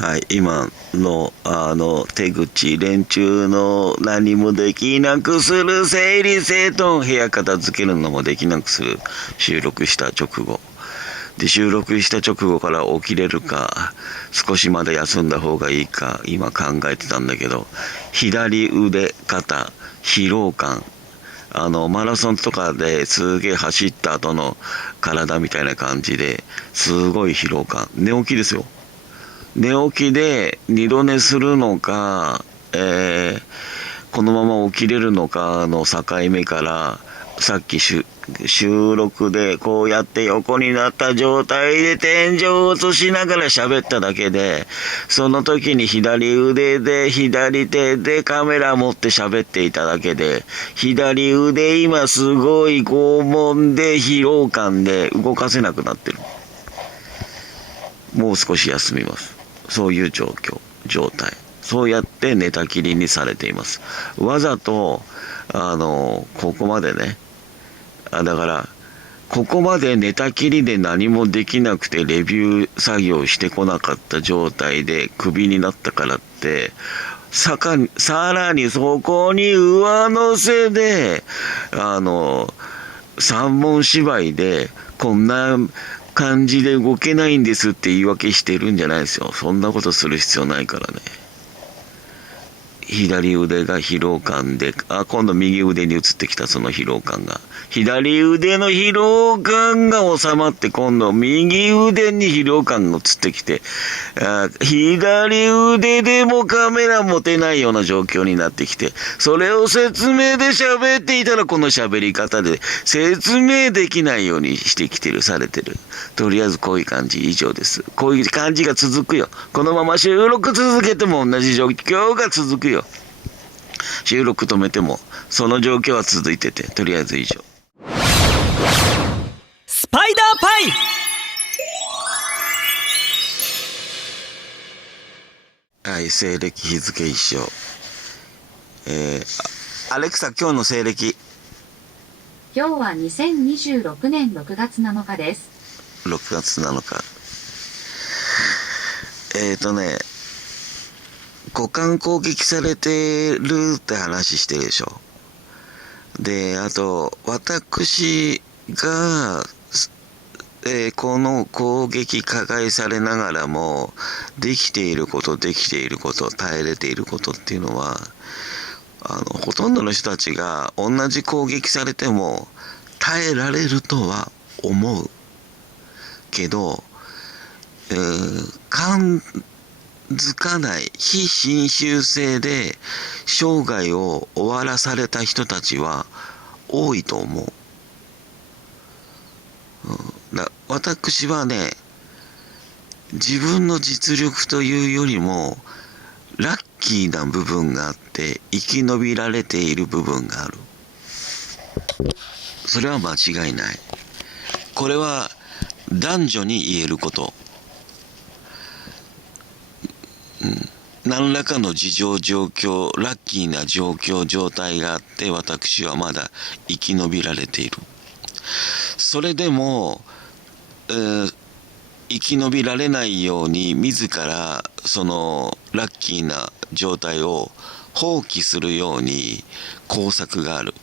はい、今の手口、連中の何もできなくする、整理整頓、部屋片付けるのもできなくする、収録した直後。で、収録した直後から起きれるか、少しまで休んだ方がいいか、今考えてたんだけど、左腕、肩、疲労感、マラソンとかですげえ走った後の体みたいな感じですごい疲労感。寝起きですよ。寝起きで二度寝するのか、このまま起きれるのかの境目から、さっき収録でこうやって横になった状態で天井を映しながら喋っただけで、その時に左腕で左手でカメラ持って喋っていただけで、左腕今すごい拷問で疲労感で動かせなくなってる。もう少し休みます。そういう状態。そうやって寝たきりにされています。わざと、ここまでね、だから、ここまで寝たきりで何もできなくてレビュー作業してこなかった状態でクビになったからって、さらにそこに上乗せで、三文芝居で、こんな感じで動けないんですって言い訳してるんじゃないですよ。そんなことする必要ないからね。左腕が疲労感で、今度右腕に移ってきたその疲労感が。左腕の疲労感が収まって、今度右腕に疲労感が移ってきて、左腕でもカメラ持てないような状況になってきて、それを説明で喋っていたらこの喋り方で説明できないようにしてきてる、されてる。とりあえずこういう感じ以上です。こういう感じが続くよ。このまま収録続けても同じ状況が続くよ。収録止めてもその状況は続いてて、とりあえず以上。スパイダーパイ。はい、西暦日付一緒。アレクサ、今日の西暦。今日は2026年6月7日です。6月7日。股間攻撃されてるって話してるでしょ。で、あと、私が、この攻撃加害されながらも、できていること、耐えれていることっていうのは、ほとんどの人たちが同じ攻撃されても耐えられるとは思うけど、感づかない非侵襲性で生涯を終わらされた人たちは多いと思う。私はね、自分の実力というよりもラッキーな部分があって生き延びられている部分がある。それは間違いない。これは男女に言えること。何らかの事情状況、ラッキーな状況状態があって私はまだ生き延びられている。それでも、生き延びられないように自らそのラッキーな状態を放棄するように工作がある。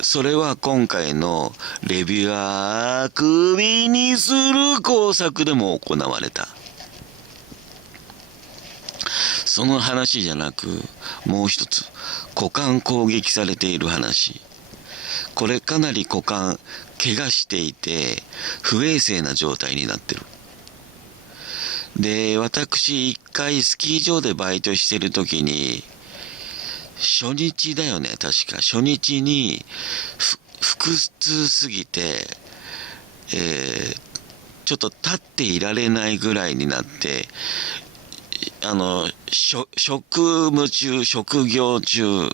それは今回のレビュアークビにする工作でも行われた。その話じゃなく、もう一つ、股間攻撃されている話。これかなり股間怪我していて不衛生な状態になってる。で、私一回スキー場でバイトしてる時に、初日だよね、確か初日に腹痛すぎて、ちょっと立っていられないぐらいになって、職業中、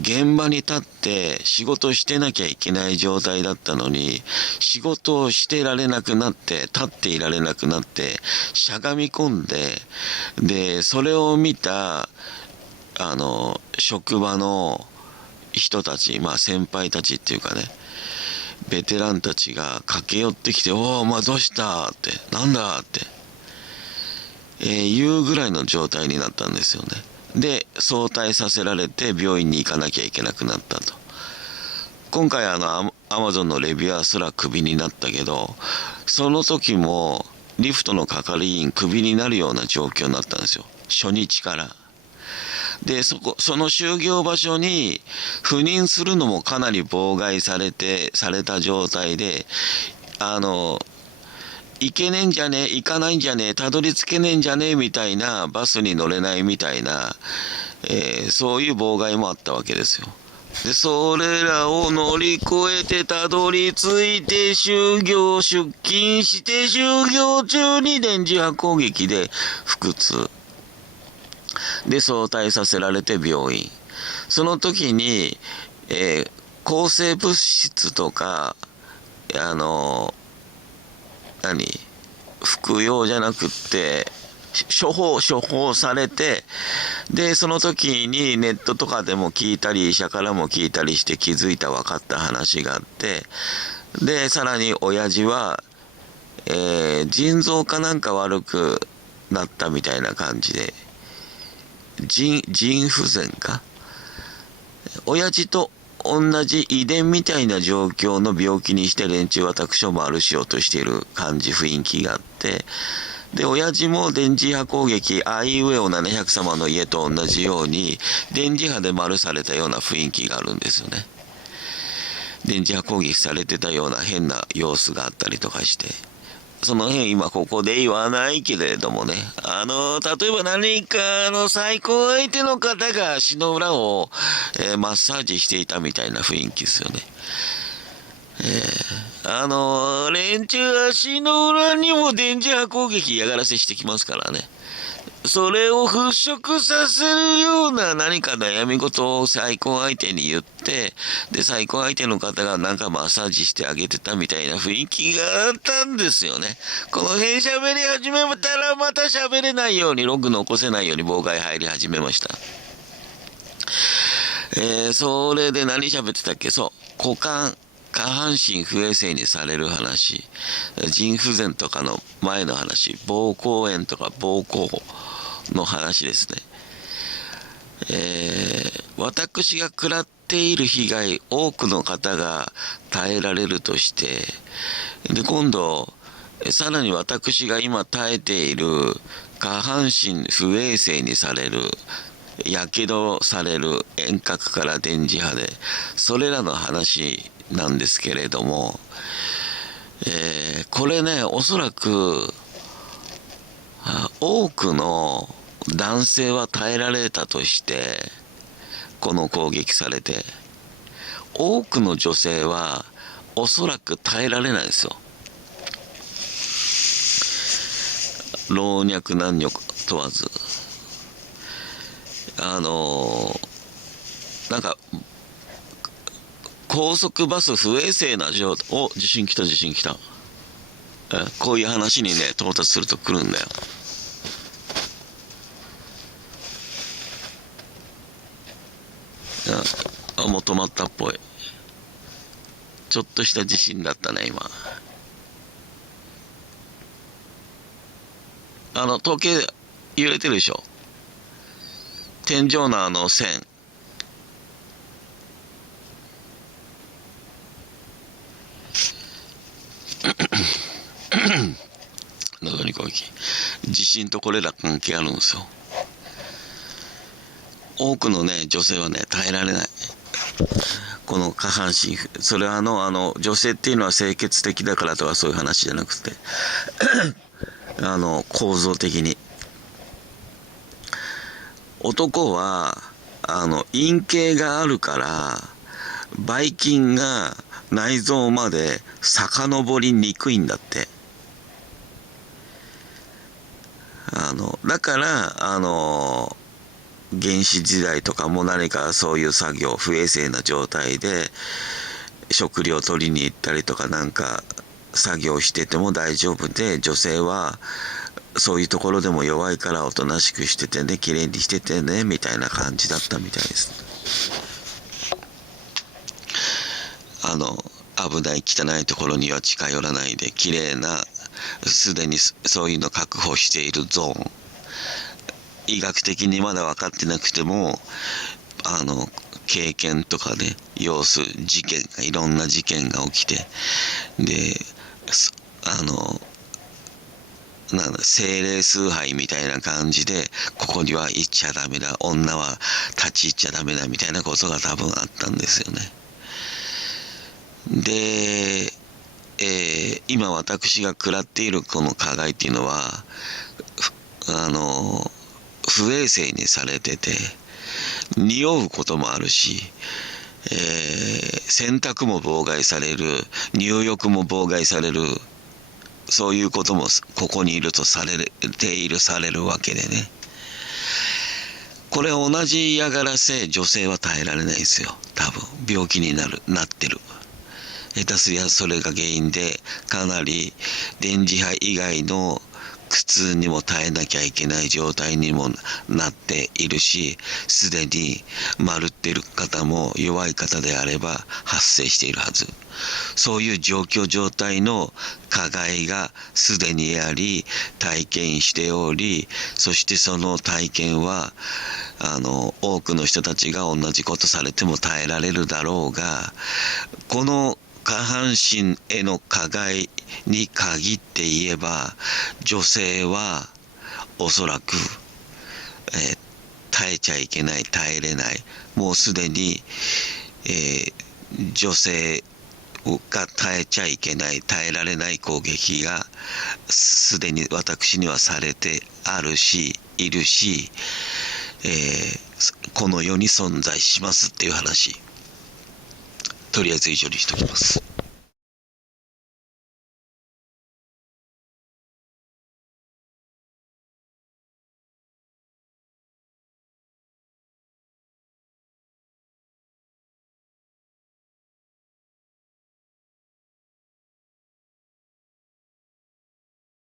現場に立って仕事してなきゃいけない状態だったのに、仕事をしてられなくなって、立っていられなくなって、しゃがみ込んで、で、それを見た、職場の人たち、先輩たちっていうかね、ベテランたちが駆け寄ってきて、お前どうしたって、なんだって、言うぐらいの状態になったんですよね。で、早退させられて病院に行かなきゃいけなくなったと。今回アマゾンのレビュアーすらクビになったけど、その時もリフトの係員クビになるような状況になったんですよ。初日から。で、その就業場所に赴任するのもかなり妨害された状態で、行けねえんじゃねえ、行かないんじゃねえ、たどり着けねえんじゃねえみたいな、バスに乗れないみたいな、そういう妨害もあったわけですよ。で、それらを乗り越えてたどり着いて出勤して就業中に電磁波攻撃で腹痛。で、早退させられて病院。その時に、抗生物質とか、服用じゃなくって処方されて、でその時にネットとかでも聞いたり医者からも聞いたりして気づいた分かった話があって、でさらに親父は、腎臓かなんか悪くなったみたいな感じで腎不全か、親父と同じ遺伝みたいな状況の病気にして連中は託所丸しようとしている感じ、雰囲気があって、で親父も電磁波攻撃、あいうえお700様の家と同じように電磁波で丸されたような雰囲気があるんですよね。電磁波攻撃されてたような変な様子があったりとかして、その辺今ここで言わないけれどもね、例えば何か再婚相手の方が足の裏を、マッサージしていたみたいな雰囲気ですよね。連中足の裏にも電磁波攻撃嫌がらせしてきますからね。それを払拭させるような何か悩み事を再婚相手に言って、で再婚相手の方がなんかマッサージしてあげてたみたいな雰囲気があったんですよね。この辺喋り始めたらまた喋れないように、ログ残せないように妨害入り始めました。それで何喋ってたっけ。そう、股間下半身不衛生にされる話、腎不全とかの前の話、膀胱炎とか膀胱の話ですね。私が食らっている被害、多くの方が耐えられるとして、で今度さらに私が今耐えている下半身不衛生にされる、やけどされる、遠隔から電磁波で、それらの話なんですけれども、これね、おそらく多くの男性は耐えられたとして、この攻撃されて、多くの女性はおそらく耐えられないですよ。老若男女問わず。なんか高速バス不衛生な状態、地震来た。こういう話にね到達すると来るんだよ。もう止まったっぽい。ちょっとした地震だったね今。時計揺れてるでしょ。天井の線。喉に攻撃。地震とこれら関係あるんですよ。多くのね女性はね耐えられない。この下半身、それは女性っていうのは清潔的だからとかそういう話じゃなくて構造的に男は陰茎があるからばい菌が内臓まで遡りにくいんだって。だから原始時代とかも何かそういう作業、不衛生な状態で食料取りに行ったりとかなんか作業してても大丈夫で、女性はそういうところでも弱いからおとなしくしててね、綺麗にしててねみたいな感じだったみたいです。危ない汚いところには近寄らないで、きれいな、すでにそういうの確保しているゾーン、医学的にまだ分かってなくても経験とかね、事件が、いろんな事件が起きて、で精霊崇拝みたいな感じで、ここには行っちゃダメだ、女は立ち入っちゃダメだみたいなことが多分あったんですよね。で、今私が食らっているこの加害っていうのは不衛生にされてて、匂うこともあるし、洗濯も妨害される、入浴も妨害される、そういうこともここにいるとされるわけでね。これ同じ嫌がらせ女性は耐えられないですよ。多分病気になってる。下手すりゃそれが原因でかなり電磁波以外の苦痛にも耐えなきゃいけない状態にもなっているし、すでに丸っている方も弱い方であれば発生しているはず。そういう状態の加害がすでにあり、体験しており、そしてその体験は多くの人たちが同じことされても耐えられるだろうが、この下半身への加害に限って言えば、女性はおそらく、耐えちゃいけない、耐えれない、もうすでに、女性が耐えちゃいけない、耐えられない攻撃がすでに私にはされてあるし、いるし、この世に存在しますっていう話。とりあえず以上にしておきます。